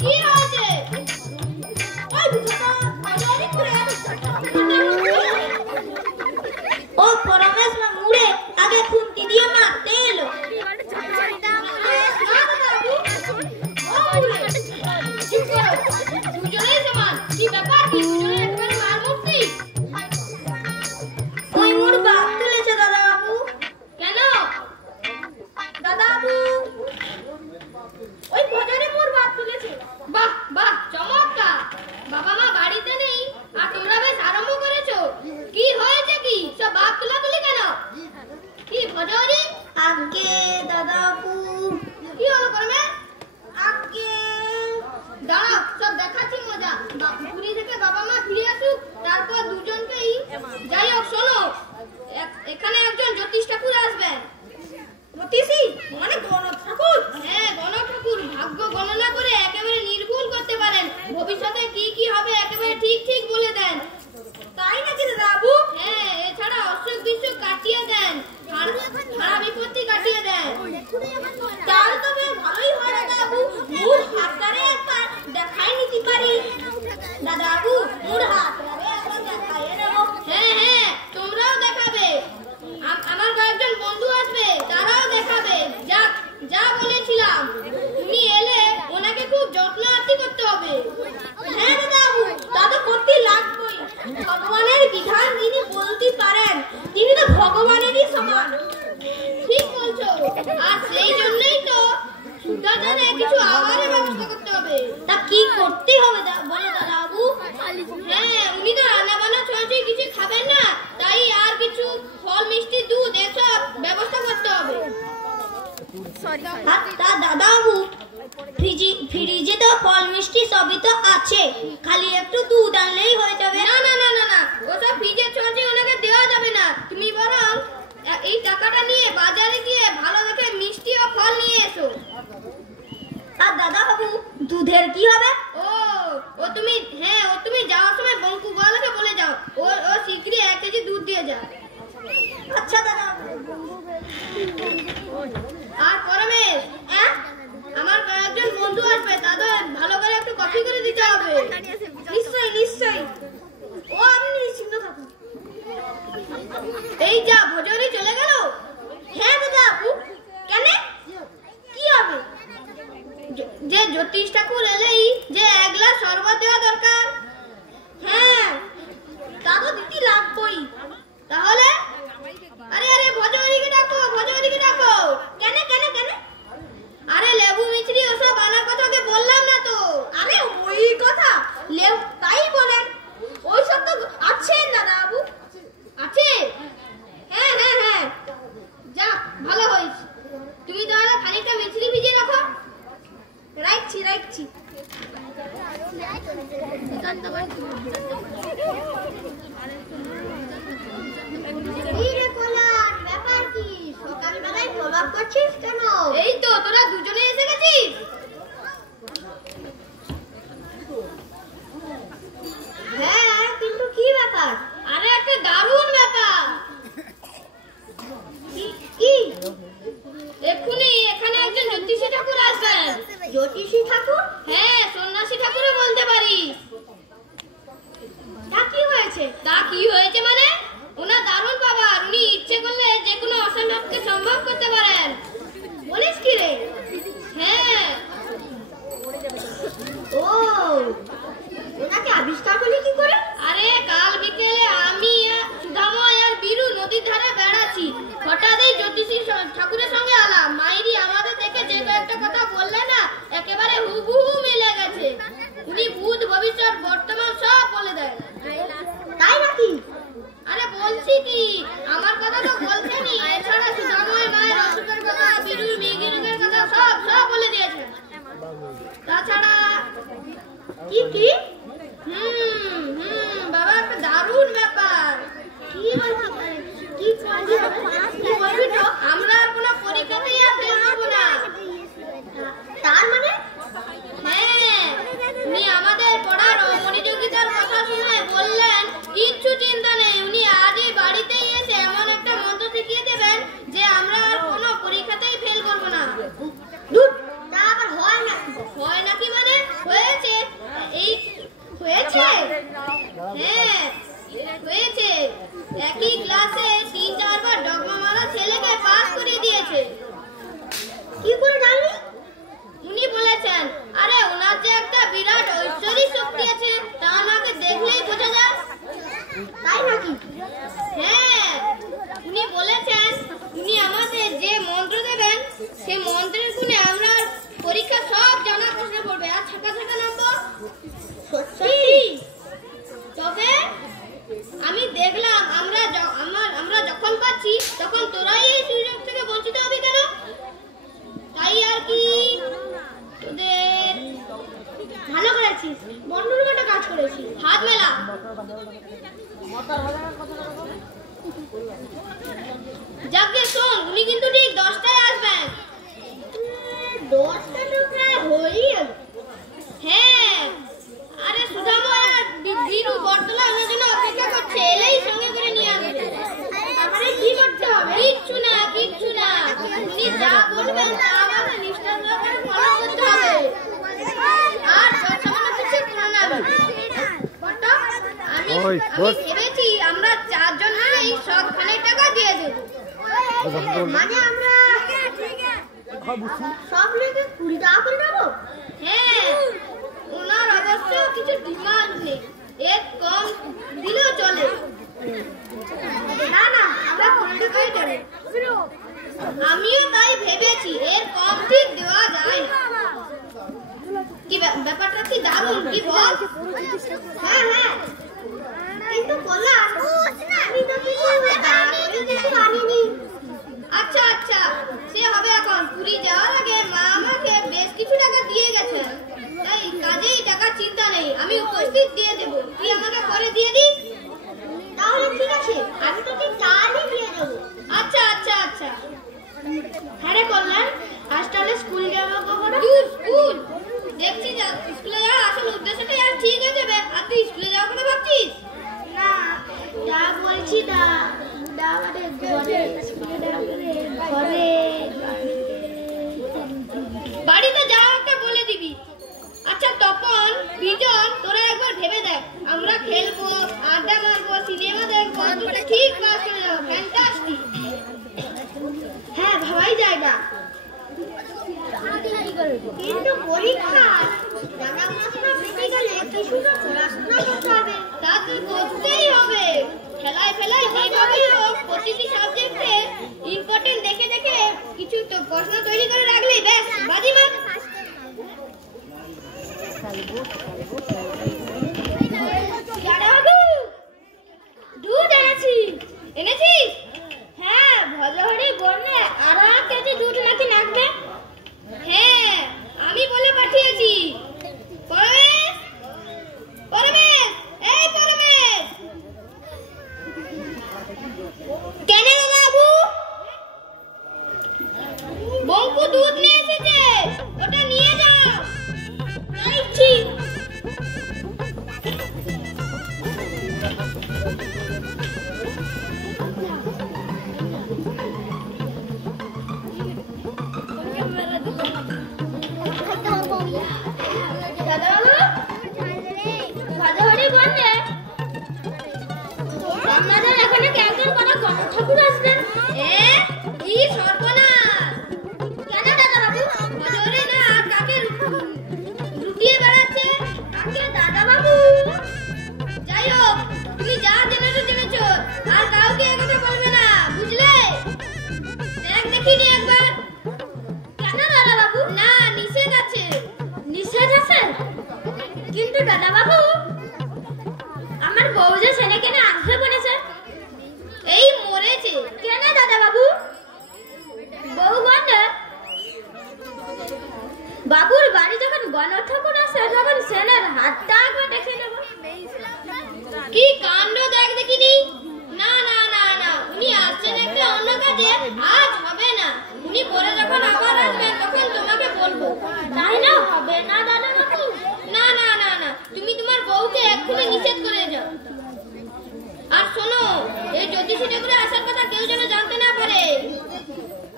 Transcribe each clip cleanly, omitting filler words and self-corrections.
কি হয়েছে? ওই বুঝা তো বাজারে ঘুরে এখানে কিছু আহারের ব্যবস্থা করতে হবে। তা কি করতে হবে বলো দাদা বাবু? হ্যাঁ, উনি তো রান্না বান্না ছড়াছড়ি কিছু খাবেন না, তাই আর কিছু ফল মিষ্টি দুধ এসব ব্যবস্থা করতে হবে। তা দাদা বাবু, ফ্রিজে তো ফল মিষ্টি সবই তো আছে, খালি একটু দুধ আনলেই হয়ে যাবে। না না না না না, ওসব ফ্রিজের ছড়াছড়ি ওনাকে দেওয়া যাবে না। তুমি বরং এই টাকাটা নিয়ে বাজারে গিয়ে ভালো দেখে মিষ্টি ও ফল নিয়ে এসো। আর দাদা বাবু, দুধের কি হবে? ও তুমি যাওয়ার সময় বঙ্কু গোয়ালাকে বলে যাও, ও শীঘ্রই 1 কেজি দুধ দিয়ে যাও। আচ্ছা দাদা। আর পরমেশ, আমার কয়েকজন বন্ধু আসবে, তাদের ভালো করে একটু কফি করে দিতে হবে। নিশ্চয়ই নিশ্চয়ই, ও আপনি নিশ্চিন্ত থাকুন। এই যা, ভোজরি চলে গেল। হ্যাঁ দাদা বাবু, কেন কি হবে? যে জ্যোতিষ ঠাকুর এলেই যে 1 গ্লাস শরবত দেওয়া দরকার। হ্যাঁ, তা তো দিতে লাগবেই। তাহলে আরে ভোজরিকে ডাকো, ভোজরিকে ডাকো। কেন কেন কেন? আরে লেবু মিছরি ওসব আনার কথা ওকে বললাম না তো। আরে ওই কথা, তাই বলেন। ওই সব তো আছে দাদা বাবু। আছে? হ্যাঁ হ্যাঁ হ্যাঁ, যাক ভালো হয়েছে। তুমি তাহলে খানিকটা মিছরি ভিজিয়ে রাখো। রাখছি। ব্যাপার কি? সকালবেলায় প্রভাব করছিস কেন? এই তো তোরা দুজনে এসে গেছিস। হ্যাঁ, কিন্তু কি ব্যাপার? আরে একটা দারুণ ব্যাপার। কি? এক্ষুনি এখানে একজন জ্যোতিষী ঠাকুর আসবেন। জ্যোতিষী ঠাকুর? হ্যাঁ, সন্ন্যাসী ঠাকুরও বলতে পারিস। তা কি হয়েছে মানে? ওনার দারুণ পাওয়ার, উনি ইচ্ছে করলে যে কোনো অসম্ভবকে সম্ভব করতে পারেন। বলিস কি রে? হ্যাঁ। ও, ওনাকে আবিষ্কার করলি কি করে? আরে কাল বিকেলে আমি সুধাময় আর বীরু নদীর ধারে বেড়াচ্ছি, হঠাৎ এই জ্যোতিষী ঠাকুরের সঙ্গে আলাপ। মাইরি আমাদের দেখে যে কয়েকটা কথা বললে না, একেবারে হুবহু মিলে গেছে। উনি ভূত ভবিষ্যৎ বর্তমান সব বলে দেন। তাই নাকি? আরে বলছি কি, আমার কথা তো বলছেনি, এছাড়া সুধাময় মায়ের অসুখের কথা, বীরুর মেঘের কথা সব বলে দিয়েছেন। তাছাড়া কি? বাবা, একটা দারুণ ব্যাপার। কি বলবি তো? আমরা আর কোনো পরীক্ষাতেই আর ফেল করব না। তার মানে? হ্যাঁ, উনি আমাদের পড়ার মনোযোগিতার কথা শুনে বললেন, কিচ্ছু চিন্তা নেই, উনি আজই বাড়িতেই এসে এমন একটা মন্ত্র শিখিয়ে দেবেন যে আমরা আর কোনো পরীক্ষাতেই ফেল করব না। তা আবার হয় নাকি মানে? হয়েছে। হ্যাঁ হয়েছে। একই ক্লাসে 3-4 বার ডগমামালা ছেলেকে পাস করিয়ে দিয়েছে। কি করে জানলি? উনি বলেছেন। আরে ওনার যে একটা বিরাট ঐশ্বরিক শক্তি আছে, তা আমাকে দেখলেই বোঝা যায়। তাই নাকি? হ্যাঁ, উনি বলেছেন উনি আমাদের যে মন্ত্র দেবেন, সেই মন্ত্রের গুণে আমরা পরীক্ষা সব জানা প্রশ্ন পড়বে আর ছাকা নাম্বার। সত্যি? তবে আমি দেখলাম আমরা যখন পাচ্ছি তখন তোরাই এই সুযোগ থেকে বঞ্চিত হবি কেন? তাই আর কি, তোদের ভালো করেছিস, বন্ধুর মতো কাজ করেছিস। হাত মেলা। যাকে শোন, উনি কিন্তু ঠিক 10টায় আসবেন। 10টা তো প্রায় হয়েই গেল। হ্যাঁ, আরে সুধাময় আর বীরু বটতলা আমার জন্য অপেক্ষা করছে, এলেই সঙ্গে করে নিয়ে আসবে। আমাদের কি করতে হবে? কিচ্ছু না। উনি যা বলবেন তা আমাদের নিষ্ঠার সহকারে ফলো করতে হবে। আর বর্তমানে কিছু করো না। আমি ভেবেছি আমরা 4 জন মিলেই সবখানে টাকা দিয়ে দেবো। মানে আমরা সব মিলে 20 টাকা করে নেবো। হ্যাঁ, ওনার অবশ্য কিছু ডিমান্ড নেই, এর কম দিলেও চলে। না, আমরা 20 টাকাই দেবো। আমিও তাই ভেবেছি, এর কম ঠিক দেওয়া যায় না। বলছি দা মানে ঘরে বাড়িতে যাও একটা বলে দিবি। আচ্ছা তখন বিজন তোরা একবার ভেবে দেখ, আমরা খেলবো, আড্ডা মারবো, সিনেমা দেখবো, দুটো ঠিক পাস করে যাবো। ফ্যান্টাস্টিক। হ্যাঁ ভাবাই যায় না, কিন্তু পরীক্ষা পড়াশোনা করতে হবে, তা তো করতেই হবে। খেলায় ফেলায় যেভাবেই হোক প্রতিটি সাবজেক্টে ইম্পর্টেন্ট দেখে দেখে কিছু তো প্রশ্ন তৈরি করে রাখলেই ব্যাস বাজিমাত। দুধ এনেছিস? হ্যাঁ, ভজহরি বললে আরো কেজি দুধ নাকি লাগবে। হ্যাঁ, আমি বলে পাঠিয়েছি। পরমেশ, পরমেশ, এই পরমেশ। কেন বাবু? বঙ্কু দুধ নিয়ে এসেছে, ওটা নিয়ে যাও। যাচ্ছি। কিন্তু দাদা বাবু, আমার বউ যে ছেলে কেন আসবে বলেছে? এই মরেছে। কেন দাদা বাবু? বউ বন্ধে বাবুর বাড়ি যখন গণঠাকুর আসে তখন ছেলের হাতটা একবার দেখে নেব। কি কাণ্ড দেখ দেখিনি। না না না না, উনি আসছেন একটা অন্য কাজে, আজ হবে না। উনি পরে যখন আবার আসবেন তখন তোমাকে বলবো। তাই না? হবে না দাদা বাবু। না না না না, তুমি তোমার বউকে এক্ষুনি নিষেধ করে যাও। আর শোনো, এই জ্যোতিষীটা করে আসার কথা কেউ যেন জানতে না পারে।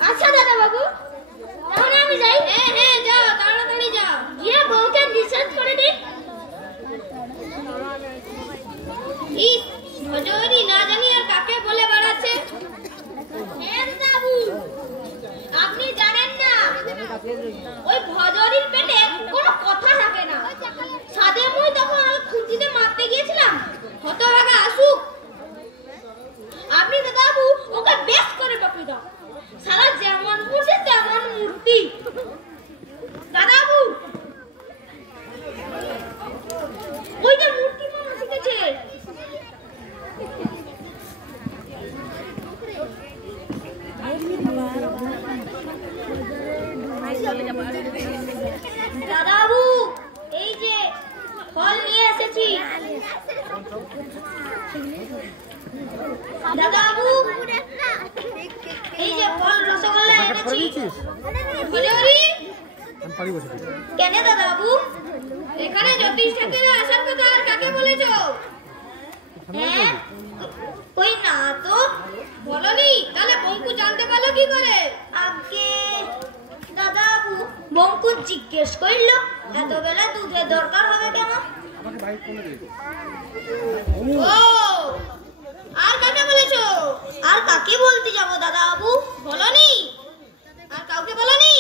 আচ্ছা দাদা বাবু, তাহলে আমি যাই। হ্যাঁ হ্যাঁ, যাও, তাড়াতাড়ি যাও, গিয়ে বউকে নিষেধ করে দিন। ইস, ভজহরি না জানি আর কাকে বলে বেড়াচ্ছে। বাবু, আপনি জানেন না, ওই ভজহরির পেটে কোনো কথা থাকে না। সাদে মুই তখন খুঁজিতে মারতে গিয়েছিলাম, হতভাগা আসুক। আপনি দাদাবু ওকে বেশ করে বকে দাও। সারা যেমন মূর্তি তেমন মূর্তি। দাদাবু, ওই যে মূর্তি মনে শিখেছে। দাদাবু, এই যে ফল নিয়ে এসেছি। দাদাবু, এই যে ফল রসগোল্লা এনেছি। কেন দাদাবু? এখানে জ্যোতিষ ঠাকুরের আসার কথা আর কাকে বলেছো? হ্যাঁ, ওই না তো বলনি, তাহলে বঙ্কু জানতে পারলো কি করে? আগে দাদাবু বঙ্কু জিজ্ঞেস করলো এত বেলা দুধের দরকার হবে কেন? ও, আর কাকে বলেছো? আর কাকে বলতে যাবো দাদাবু? বলনি? আর কাউকে বলনি?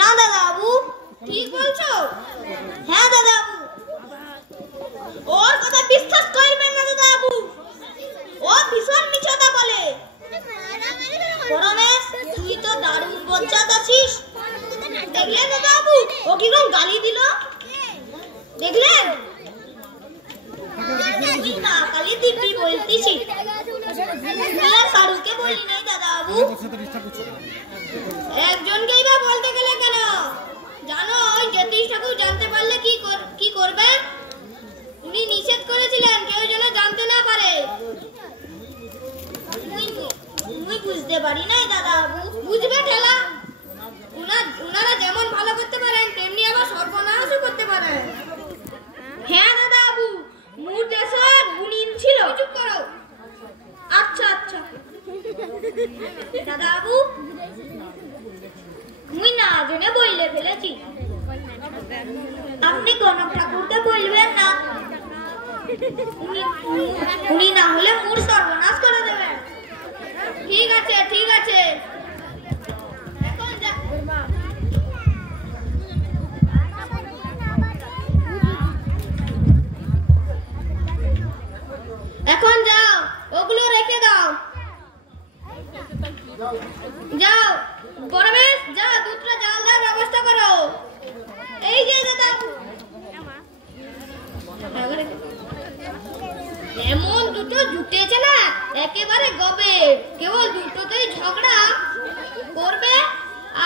না দাদাবু, ঠিক বলছো? হ্যাঁ দাদাবু। ওর কথা বিশ্বাস করবেন না দাদাবু, ও ভীষণ মিথ্যা বলে। পরমেশ, তুই তো দারুণ বজ্জাত আছিস। দেখলেন দাদাবু ও কিরকম গালি দিল? দেখলেন? না কালি দিব্যি বলতেছি, কারুকে বলি নাই দাদাবু। একজনকেই বা বলতে গেলে কেন? জানো ওই জ্যোতিষ ঠাকুর জানতে পারলে কি করবে? উনি নিষেধ করেছিলেন কেউ যেন জানতে না পারে। তুই বুঝতে পারি নাই দাদাবু। বুঝবে ঠেলা, উনারা যেমন ভালো করতে পারেন তেমনি আবার সর্বনাশও করতে পারেন। হ্যাঁ দাদাবু, মুর দেশের গুণিন ছিল। চুপ করো। দাদা বাবু মুই না জেনে বইলে ফেলেছি, আপনি কনক ঠাকুরকে বলবেন না, উনি না হলে মোর সর্বনাশ করে দেবেন। ঠিক আছে ঠিক আছে, এখন যাও, ওগুলো রেখে দাও। যাও পরমেশ, যাও দুধটা জাল দেওয়ার ব্যবস্থা করো। এই যে দাদা এমন দুটো জুটেছে না, একেবারে গবে, কেবল দুটোতেই ঝগড়া করবে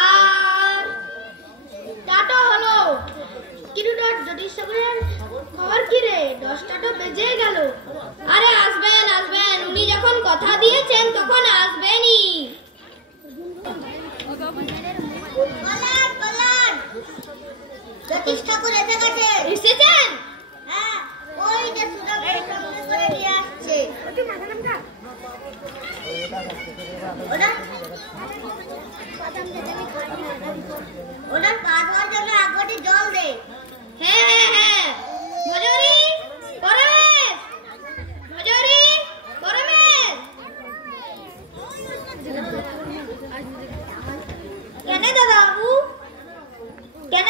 আর টাটা হলো। কিরুটা জ্যোতিষ ঠাকুরের খবর কি রে? 10টা তো বেজে গেল। আরে আসবেন আসবেন, উনি যখন কথা দিয়েছেন তখন আসবেনই। জ্যোতিষ ঠাকুর এসে গেছে। এসেছেন? হ্যাঁ, ওই যে সুদামের সঙ্গে করে নিয়ে আসছে। ওনার পা ধোয়ার জন্য এক বাটি জল দে। হ্যাঁ হ্যাঁ হ্যাঁ, মজুরি পরমেশ, মজুরি পরমেশ। কেন দাদা বাবু? কেন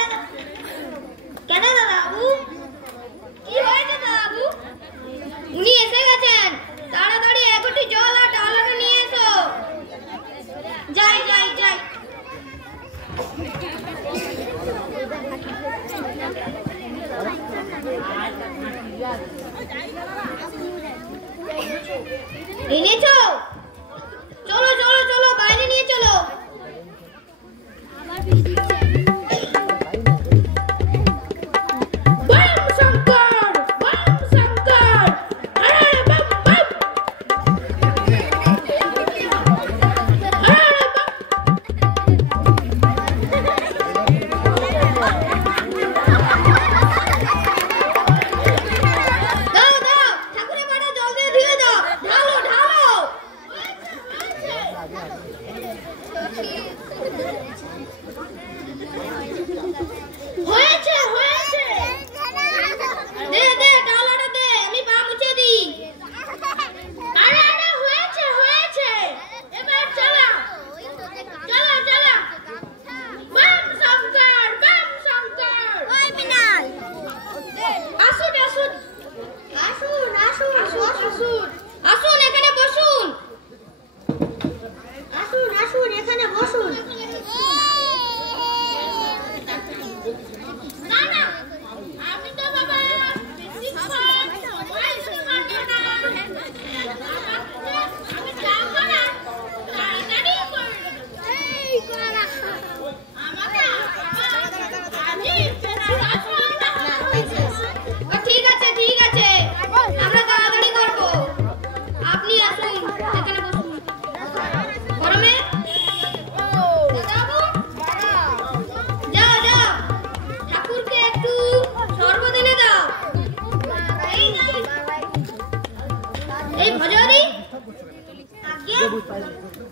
কেন দাদা বাবু? কি হয়েছে দাদা বাবু? উনি এসে গেছেন, তাড়াতাড়ি এক বাটি জল আর ডালটা নিয়ে এসো। যাই যাই যাই। এনেছো? চলো চলো চলো, বাইরে নিয়ে চলো।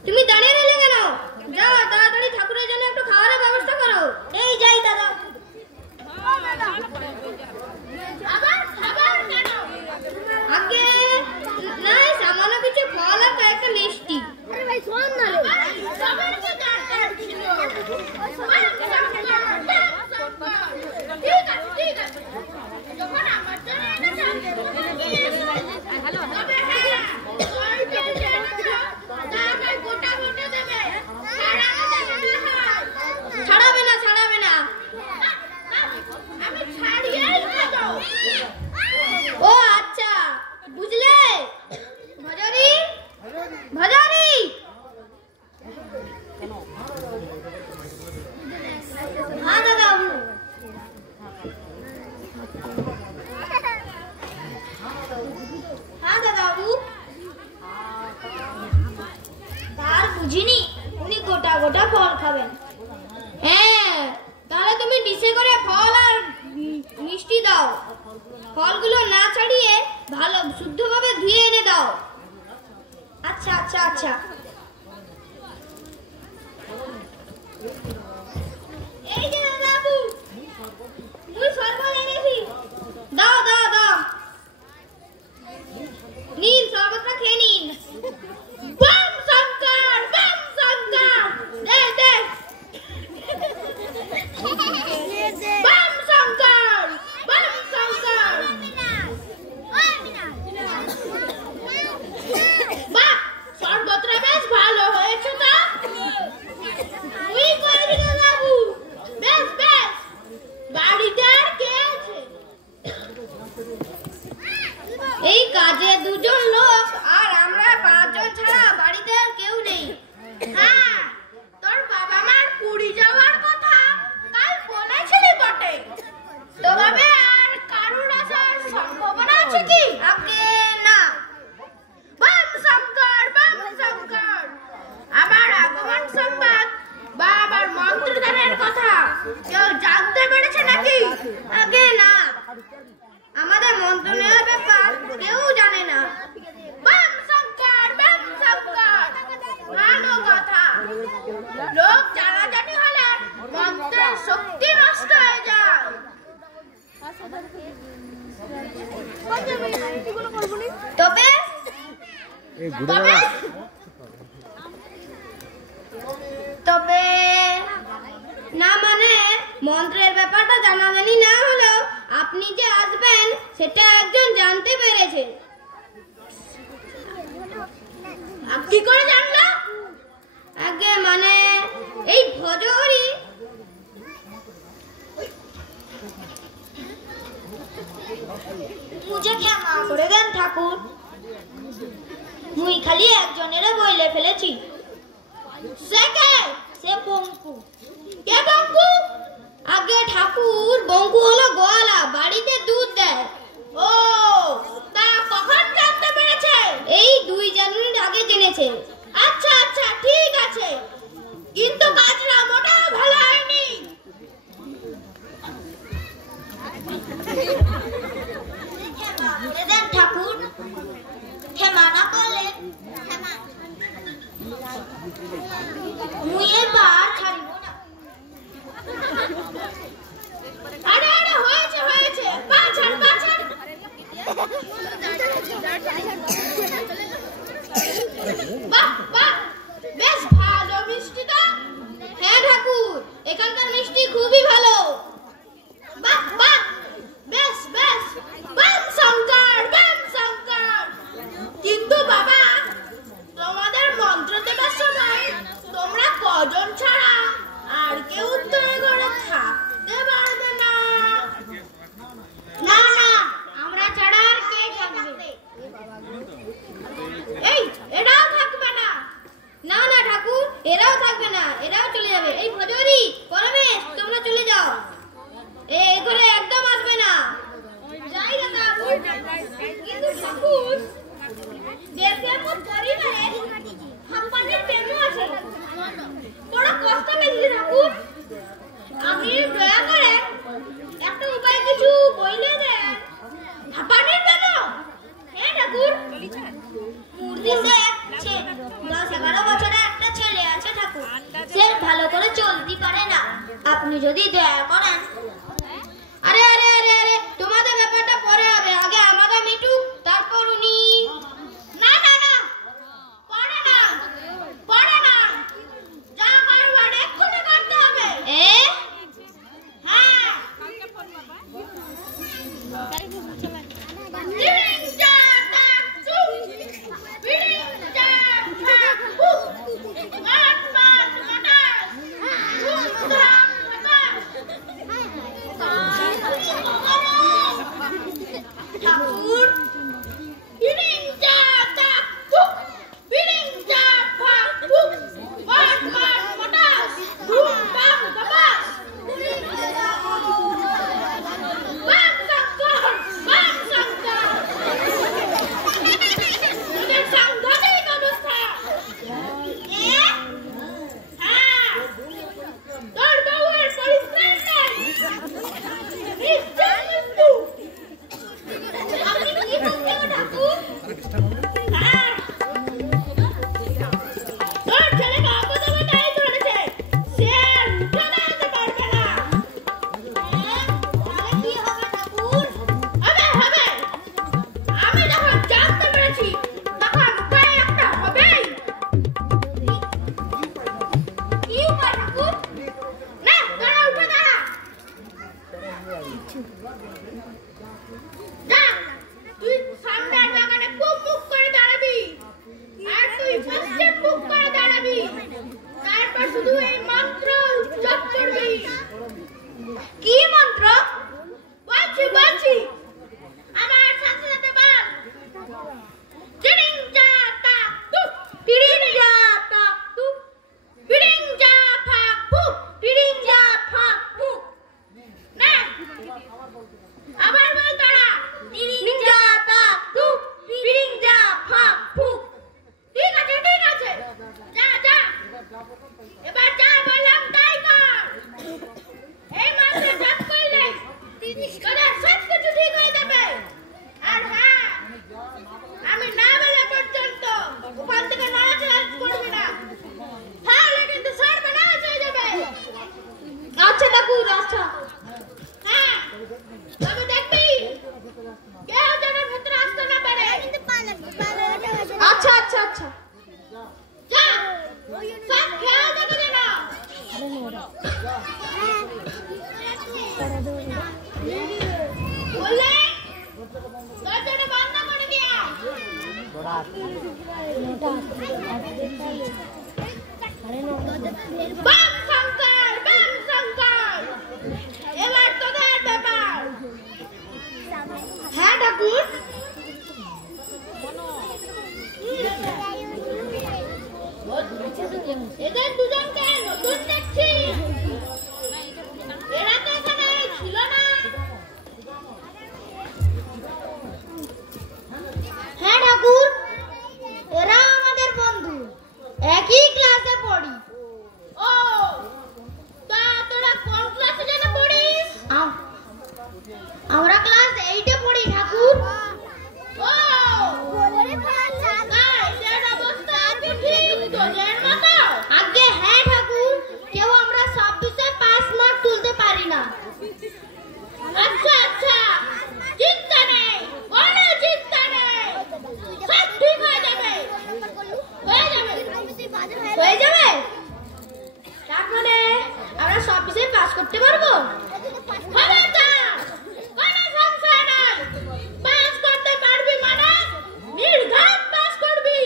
তুমি দাঁড়িয়ে রইলে কেন? যাও তাড়াতাড়ি ঠাকুরের জন্য একটু খাওয়ার ব্যবস্থা করো। এই যাই দাদা। আগে নাই সামান্য কিছু ফল আর কয়েকটা মিষ্টি। আরে ভাই শোন না রে, সবার কি দরকার ছিল? ঠিক আছে যখন আমার জন্য হ্যালো ছাড়াবে না ছাড়াবে না। আমি ছাড়িয়েই দেব। ও আচ্ছা বুঝলে। ভজারি ভজারি, হ্যাঁ দাদা বাবু। হ্যাঁ দাদা বাবু, তার বুঝিনি উনি গোটা গোটা ফল খাবেন। হ্যাঁ তাহলে তুমি ডিশে করে ফল আর মিষ্টি দাও। ফলগুলো না ছাড়িয়ে ভালো শুদ্ধভাবে ধুয়ে এনে দাও। আচ্ছা আচ্ছা আচ্ছা। দুজন লোক আর আমরা 5 জন ছাড়া বাড়িতে আর কেউ নেই। হ্যাঁ, তোর বাবা মার পুরী যাওয়ার কথা কাল বলেছিলি বটে, তবে আর কারুর আসার সম্ভাবনা আছে কি? আগে না। বাম শঙ্কর, বাম শঙ্কর, আমার আগমন সংবাদ বা আমার মন্ত্রদানের কথা কেউ জানতে পেরেছে নাকি? আগে না, আমাদের মন্ত্রণালয়ের ব্যাপার কেউ জানে না। বাম শঙ্কর, বাম শঙ্কর, ভালো কথা। লোক জানাজানি হলে মন্ত্রের শক্তি নষ্ট হয়ে যায়। তবে তবে না, মানে মন্ত্রের ব্যাপারটা জানাজানি না হলেও আপনি যে আসবেন সেটা একজন জানতে পেরেছে। আপনি করে জানলো? আগে মানে এই ভজহরি মুঝে ক্ষমা করে দেন ঠাকুর, মুই খালি একজনেরও বইলে ফেলেছি। সে বঙ্কু। কে বঙ্কু? আগে ঠাকুর, বঙ্কু হলো গোয়ালা, বাড়িতে দুধ দেয়। ও, তা কখন জানতে পেরেছে? এই 2 জানুয়ারি আগে জেনেছে। আচ্ছা আচ্ছা, ঠিক আছে, কিন্তু কাজটা মোটেও ভালো হয়নি। দেন ঠাকুর, ক্ষমা না করলে মুই এবার ছাড়িব না। আরে আরে, হয়েছে হয়েছে, পাছাড় পাছাড়। বাহ বাহ, বেশ ভালো মিষ্টি তো। হ্যাঁ ঠাকুর, এখানকার মিষ্টি খুবই ভালো। বাহ বাহ, বেশ বেশ। বাম শঙ্কর, বাম শঙ্কর। কিন্তু বাবা, তোমাদের মন্ত্র দেবার সময় তোমরা কজন ছাড়া আর কেউ তো ঘরে থাকতে পারবে না। না না, আমরা ছাড়া আর কে থাকবে? এই, এরাও থাকবে না। না না ঠাকুর, এরাও থাকবে না, এরাও চলে যাবে। এই ভজহরি, পরমেশ, তোমরা চলে যাও, এই ঘরে একদম আসবে না। যাই দাদা। কিন্তু ঠাকুর, দেশের মত পরিবারে হাম্পানির প্রেমও আছে, বড় কষ্ট পেয়েছি ঠাকুর। আপনি দয়া করে একটা উপায় কিছু বইলে দেন। হাঁপানির কেন? হ্যাঁ ঠাকুর, মুরদিসে 10-11 বছরের একটা ছেলে আছে ঠাকুর, সে ভালো করে চলতে পারে না। আপনি যদি দয়া করেন। আরে আরে আরে আরে, তোমাদের ব্যাপারটা পরে হবে, আগে আমাদের মিটুক, তারপর উনি। না না না, পরে না, পরে না, যা করবার এক্ষুনি করতে হবে। হ্যাঁ, বাম শঙ্কর, বাম শঙ্কর, এবার তোদের ব্যাপার। হ্যাঁ ঠাকুর। এদের দুজনকে নতুন দেখছি, এরা তো এখানে ছিল না। হ্যাঁ ঠাকুর, এরা আমাদের বন্ধু, একই ক্লাসে পড়ি। ও, তা তোরা কোন ক্লাসে যেন পড়িস? আমরা ক্লাস 8-এ পড়ি ঠাকুর। ও, এদের অবস্থা কি ঠিক তোদের মতো? আগে হ্যাঁ ঠাকুর, কেউ আমরা 26-এ 5 মার্ক তুলতে পারি না। আচ্ছা আচ্ছা, চিন্তা নেই, কোনো চিন্তা নেই, সব ঠিক হয়ে যাবে, হয়ে যাবে, হয়ে যাবে। তারপরে আমরা 26-এ পাস করতে পারবো। হবে তো, কোনো সংশয় নাই। পাস করতে পারবি মানে নির্ঘাত পাস করবি।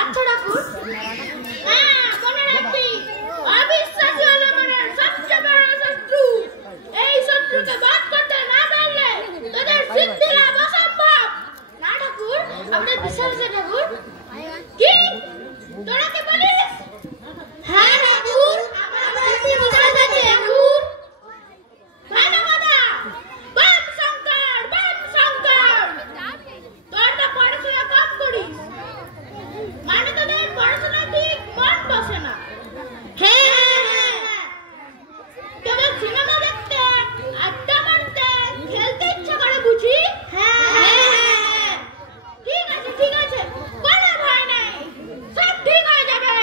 আচ্ছা ঠাকুর। হ্যাঁ, মনে রাখবি, অবিশ্বাসী হলো মনের সবচেয়ে বড় শত্রু। এই শত্রুকে বাদ করতে না পারলে তোদের সিদ্ধি লাভ অসম্ভব। না ঠাকুর, আমাদের বিশ্বাস আছে ঠাকুর। কি তোরা কি বলিস? হ্যাঁ ঠাকুর, আমাদের বিশ্বাস আছে ঠাকুর। ভালো কথা, বাম শঙ্কর, বাম শঙ্কর। তোর তো পড়াশোনা কম করিস, মানে তোদের পড়াশোনা ঠিক মন বসে না। হ্যাঁ হ্যাঁ হ্যাঁ, তোদের সিনেমা দেখতে, আড্ডা মারতে, খেলতে ইচ্ছা করে বুঝি? হ্যাঁ হ্যাঁ হ্যাঁ, ঠিক আছে ঠিক আছে, কোনো ভয় নেই, সব ঠিক হয়ে যাবে।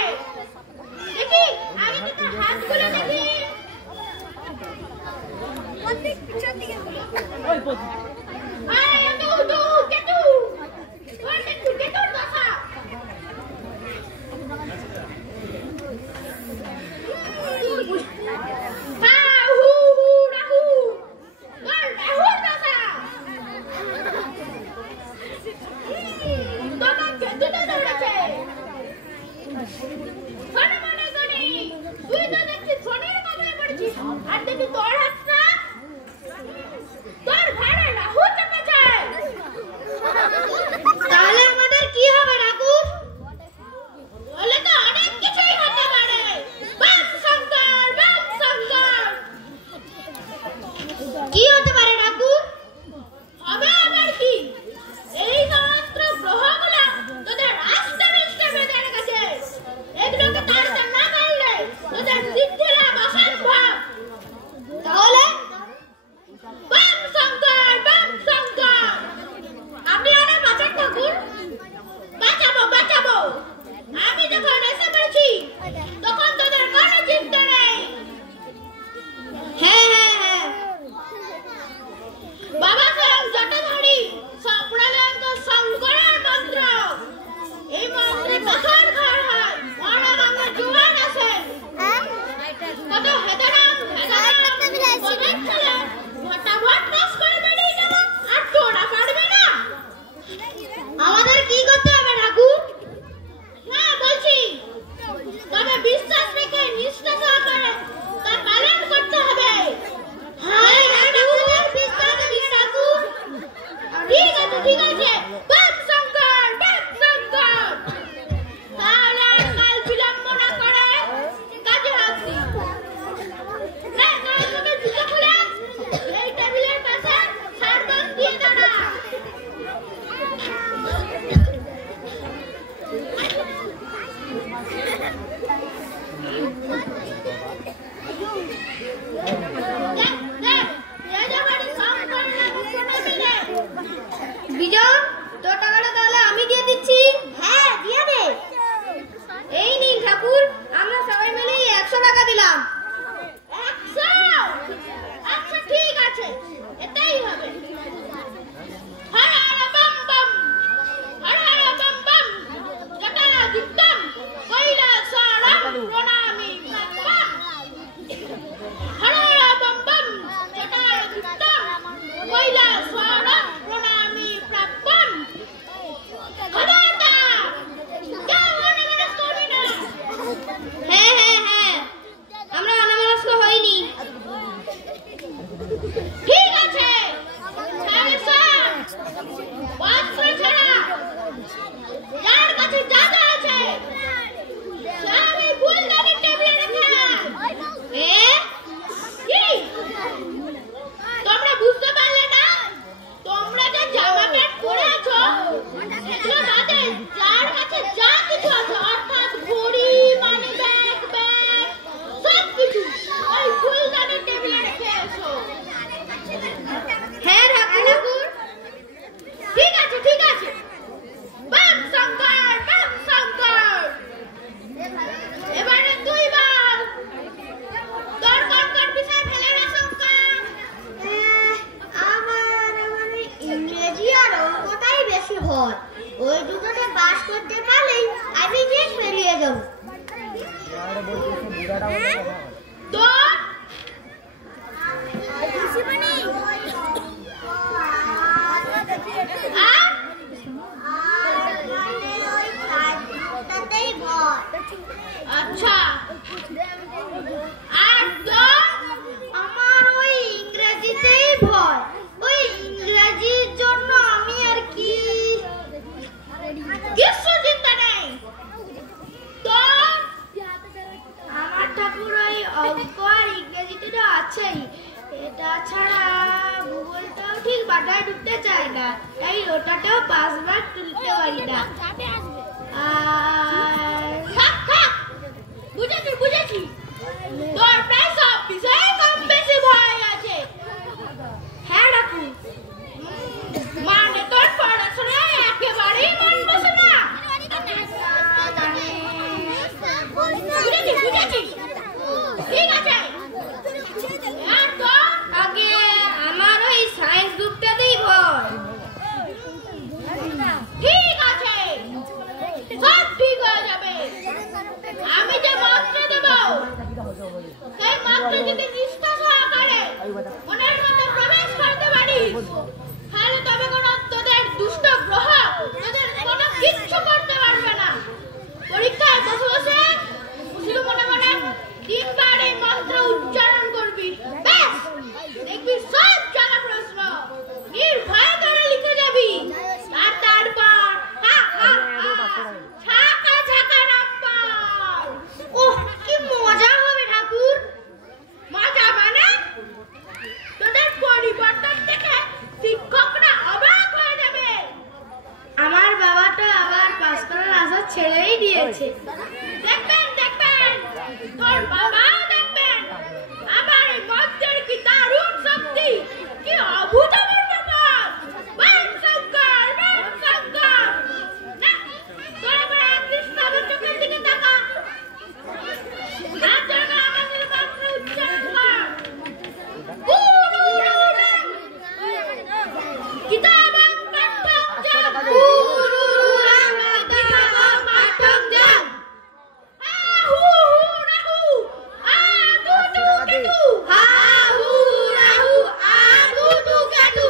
যার কাছে যা যা আছে সব এই ফুলদানির টেবিলে রেখে কি তোমরা বুঝতে পারলে না? তোমরা যে জামা প্যান্ট পরে আছো সেগুলো বাদে যার কাছে যা কিছু আছে অর্থাৎ ঘড়ি, মানি ব্যাগ, সব কিছু ওই ফুলদানির টেবিলে রেখে এসো। হ্যাঁ ঠাকুর, ঠিক আছে ঠিক আছে। বাম শঙ্কর, বাম শঙ্কর, এবারে তুই বল তোর কোন বিষয় ফেলে না শঙ্কর? আমার ইংরেজি আর অঙ্কটাই বেশি ভয়। ওই দুটোতে পাস করতে পারলেই আমি যে বেরিয়ে যাবো। তোর আচ্ছা, আর তোর? আমার ওই ইংরেজিতেই ভয়। ওই ইংরেজির জন্য আমি আর কি কিছু চিন্তা নেই। তোর? আমার ঠাকুর ওই অঙ্ক আর ইংরেজিতে তো আছেই, এটা ছাড়া ভূগোলটাও ঠিক বাটায় ঢুকতে চায় না, তাই ওটাতেও 5 মার্ক তুলতে পারি না। আর থাক, বুঝেছি তোর প্রায় সব বিষয়ে কম বেশি ভয় আছে। হ্যাঁ ঠাকুর, মানে তোর পড়াশোনায় একেবারেই মন বসে না। বুঝেছি, ঠিক আছে। আর তোর? আগে আমার ওই সায়েন্স গ্রুপটাতেই ভয়। ঠিক আছে, সব ঠিক হয়ে যাবে। আমি যে মন্ত্র দেব সেই মন্ত্র যদি নিষ্ঠা সহকারে মনের মধ্যে প্রবেশ করতে পারিস তাহলে তবে কোনো তোদের দুষ্ট গ্রহ তোদের কোনো কিচ্ছু করতে পারবে না। পরীক্ষায় বসে বসে শুধু মনে মনে 3 বার এই মন্ত্র উচ্চারণ করবি, ব্যাস দেখবি সব জানা প্রশ্ন নির্ভয়ে ধরে লিখে যাবি। আর তারপর ঝাঁকা ঝাঁকা নাম্বার। ওহ, কি মজা হবে ঠাকুর। মজা মানে তোদের পরিবর্তন দেখে শিক্ষকরা অবাক হয়ে যাবে। আমার বাবা তো আবার পাস করার আশা ছেড়েই দিয়েছে। দেখবেন তোর বাবাও দেখবেন। আবার এই মন্ত্রের কি দারুণ শক্তি, কি অভূতপূর্ব পথ। বাম শঙ্কর, বাম শঙ্কর। না, তোর আবার কৃষ্ণ চোখের দিকে তাকা। আর তোরা আমাদের মন্ত্র উচ্চারণ কর। কিতাবাং পাঠ্যং যং, কিতাবাং পাঠ্যং যং। হু রাহু আ দুদু কেতু, হু রাহু আ দুদু কেতু।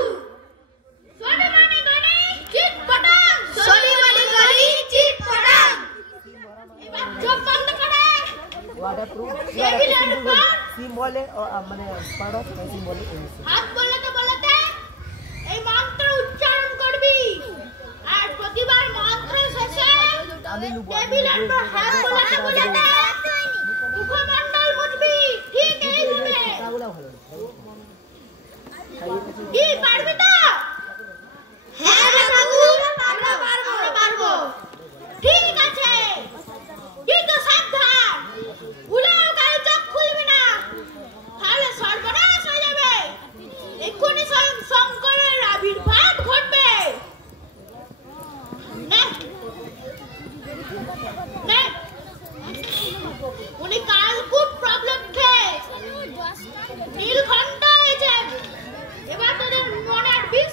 সোনিমানি গনি চিট পটাং, সোনিমানি গনি চিট পটাং। এবার চোখ বন্ধ করে টেবিলের উপর সিম্বলে মানে পড়ো সিম্বলে হাত বলাতে এই মন্ত্র উচ্চারণ করবি। আর প্রতিবার মন্ত্র শেষে টেবিলের উপর হাত বলাতে মুখমণ্ডল মুছবি। ঠিক এইভাবে। কি পারবি তো? হ্যাঁ ঠাকুর, আমরা পারবো। ঠিক আছে, কিন্তু সাবধান, ভুলেও কারো চোখ খুলবি না, তাহলে সর্বনাশ হয়ে যাবে। এক্ষুনি স্বয়ং শঙ্করের আবির্ভাব ঘটবে। উনি কালকুট প্রবলেম খেয়ে নীলকণ্ঠ হয়েছেন। এবার তোদের মনের বিষ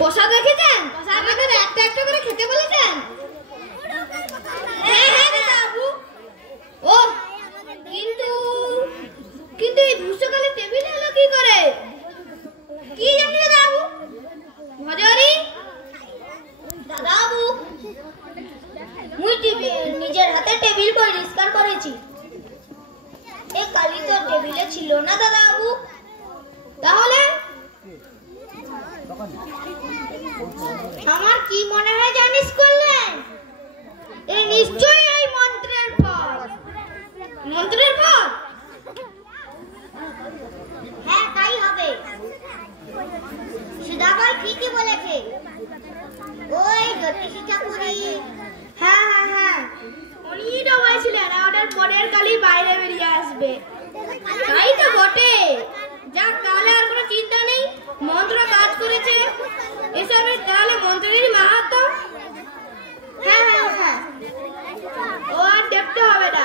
পোষা দেখেছেন? আমাদের একটা একটা করে খেতে বলেছেন। হ্যাঁ হ্যাঁ দাদু। ও কিন্তু এই গ্রীষ্মকালে টেবিল এলো কি করে? কি জানি দাদু? ভজরি দাদু মুই নিজের হাতে টেবিল পরিষ্কার করেছি। এই কালি তো টেবিলে ছিল না দাদু। তাহলে আমার কি মনে হয় জানিস করলেন? এই নিশ্চয়ই এই মন্ত্রের ফল। মন্ত্রের ফল? হ্যাঁ তাই হবে। সুধাকর ঠিকই বলেছে। ওই জ্যোতিষী ঠাকুরি। হ্যাঁ হ্যাঁ হ্যাঁ উনিই তো বলেছিলেন ওটার পরের কালি বাইরে বেরিয়ে আসবে। তাই তো বটে। যাক তাহলে আর কোনো চিন্তা নেই, মন্ত্র কাজ করেছে। এসবের তাহলে মন্ত্রেরই মাহাত্ম। হ্যাঁ হ্যাঁ হ্যাঁ ও আর দেখতে হবে না।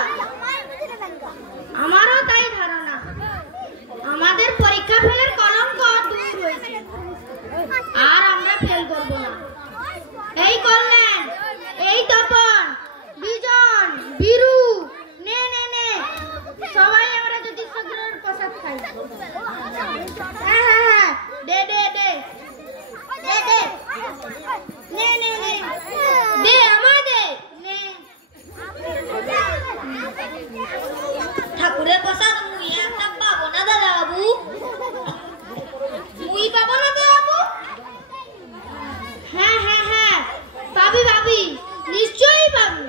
আমারও তাই ধারণা। আমাদের পরীক্ষা ফেলের কলঙ্ক দূর হয়েছে, আর আমরা ফেল করব না। এই কল্যাণ, এই তপন, বিজন, বীরু, নে নে নে সবাই আমরা যদি সদরের প্রসাদ খাই। হ্যাঁ হ্যাঁ হ্যাঁ দে দে দে দে দে নে নে নে দে আমাদের নে। ঠাকুরের প্রসাদ মুই একটা পাবো না দাদা বাবু? মুই পাবো না দাদা বাবু? হ্যাঁ হ্যাঁ হ্যাঁ পাবি পাবি, নিশ্চয়ই পাবি।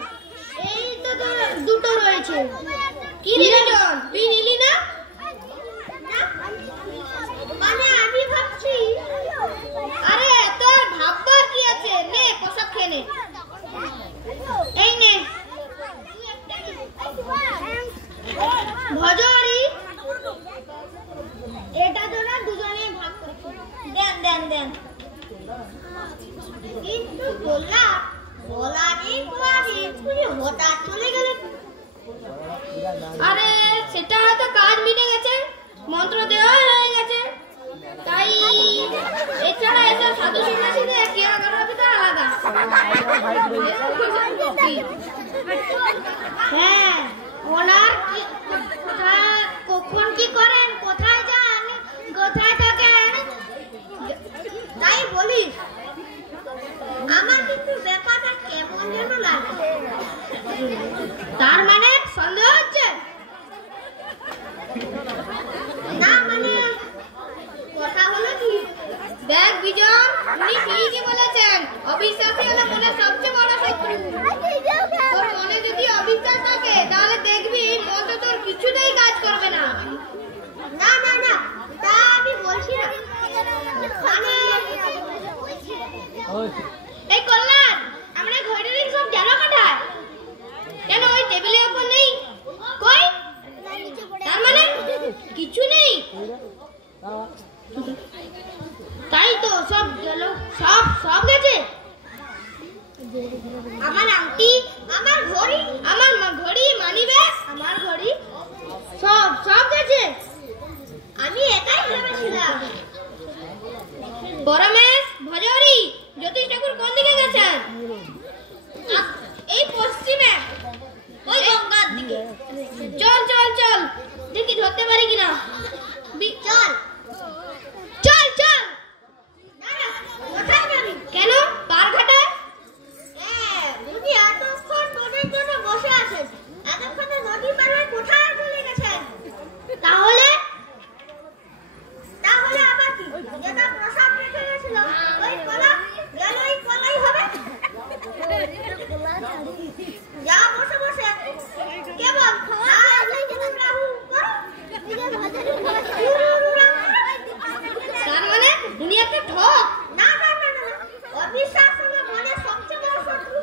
এই তো দুটো রয়েছে। কি নিজন তুই নিলি না? মানে আমি ভাবছি। আরে তোর ভাববার কি আছে, নে প্রসাদ খেয়ে নে। এই নে বলা নেই তুমি হঠাৎ চলে গেলে। আরে সেটা হয়তো কাজ মিটে গেছে, মন্ত্র দেওয়া হয়ে গেছে, তাই এছাড়া এসব সাধু সন্ন্যাসীদের ক্রিয়া করার ভিতরে আলাদা। হ্যাঁ, ওনার কখন কি করেন, কোথায় যান, কোথায় থাকেন, তাই বলিস। আমার কিন্তু ব্যাপারটা কেমন যেন লাগে। তার মানে সন্দেহ হচ্ছে? না মানে কথা হলো কি, দেখ বিজন, উনি ঠিকই বলেছেন, অবিশ্বাসী হলো মনের সবচেয়ে বড় শত্রু। তোর মনে যদি অবিশ্বাস থাকে তাহলে দেখবি মন্ত্র তোর কিছুতেই কাজ করবে না। না না না, তা আমি বলছি না, মানে এই কল্যাণ, আমরা ঘড়ির সব জানো কোথায়? কেন ওই টেবিলের উপর নেই? কই? তার মানে কিছু নেই। তাই তো সব গেল, সব গেছে। আমার আংটি, আমার ঘড়ি, আমার ঘড়ি, মানিব্যাগ, আমার ঘড়ি, সব গেছে। আমি একাই ভেবেছিলাম। পরমেশ, ভজহরি, জ্যোতিষ ঠাকুর কোন দিকে গেছেন? এই পশ্চিমে, ওই গঙ্গার দিকে। চল চল চল, দেখি ধরতে পারি কিনা। চল চল চল। দাঁড়া, কোথায় যাবি? কেন? পারঘাটে। হ্যাঁ, বুঝি এতক্ষণ তোদের জন্য বসে আছেন, এতক্ষণে নদী পার হয়ে কোথায় চলে গেছেন? তাহলে আবার কি, যেটা প্রসাদ রেখে গেছিল ওই কলা, গেল ওই কলাই হবে। যা বসে বসে কেবল তার মানে উনি একটা ঠক। না না না না, অবিশ্বাস হলো মনের সবচেয়ে বড় শত্রু।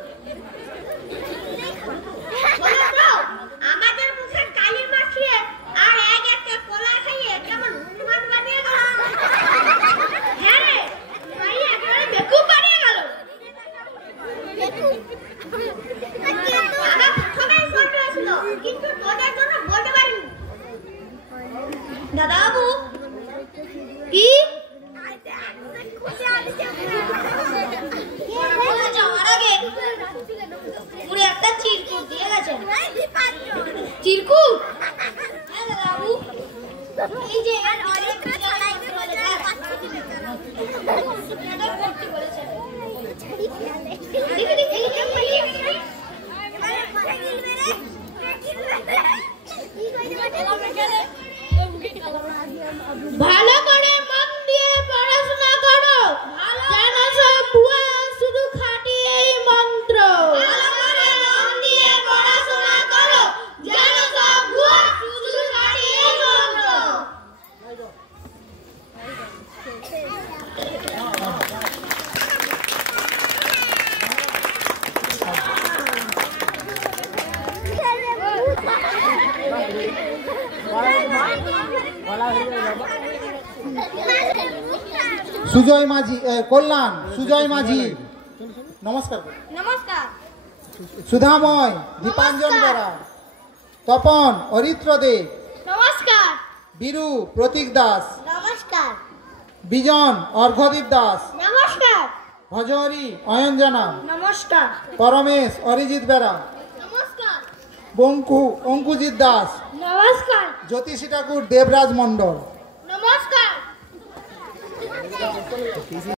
বলো তো, আমাদের মুখে কালি মাখিয়ে আর একটা কলা খাইয়ে কেমন হনুমান বানিয়ে গেল। হ্যাঁ রে, ভাই একেবারে বেকুব বানিয়ে গেল। আমার প্রথমেই সন্দেহ ছিল, কিন্তু তোদের জন্য বলতে পারিনি। দাদাবাবু, কি যাওয়ার আগে পুরো একটা চিরকুট দিয়ে গেছেন। চিরকুট? হ্যাঁ দাদাবাবু, এই যে ভালো করে মন দিয়ে পড়াশোনা করো, যেন সব ভুয়া, শুধু খাঁটি এই মন্ত্র। ভালো করে মন দিয়ে পড়াশোনা করো, যেন সব ভুয়া, শুধু খাঁটি এই মন্ত্র। সুজয় মাঝি, কল্যাণ, সুজয় মাঝি, নমস্কার। নমস্কার। সুধাময়, দীপাঞ্জন বেরা, তপন, অরিত্র দে, নমস্কার। বীরু, প্রতীক দাস, নমস্কার। বিজন, অর্ঘদীপ দাস, নমস্কার। ভজহরি, অয়ঞ্জনা, নমস্কার। পরমেশ, অরিজিৎ বেরা, নমস্কার। বঙ্কু, অঙ্কুজিৎ দাস, নমস্কার। জ্যোতিষী ঠাকুর, দেবরাজ মণ্ডল। নমস্কার।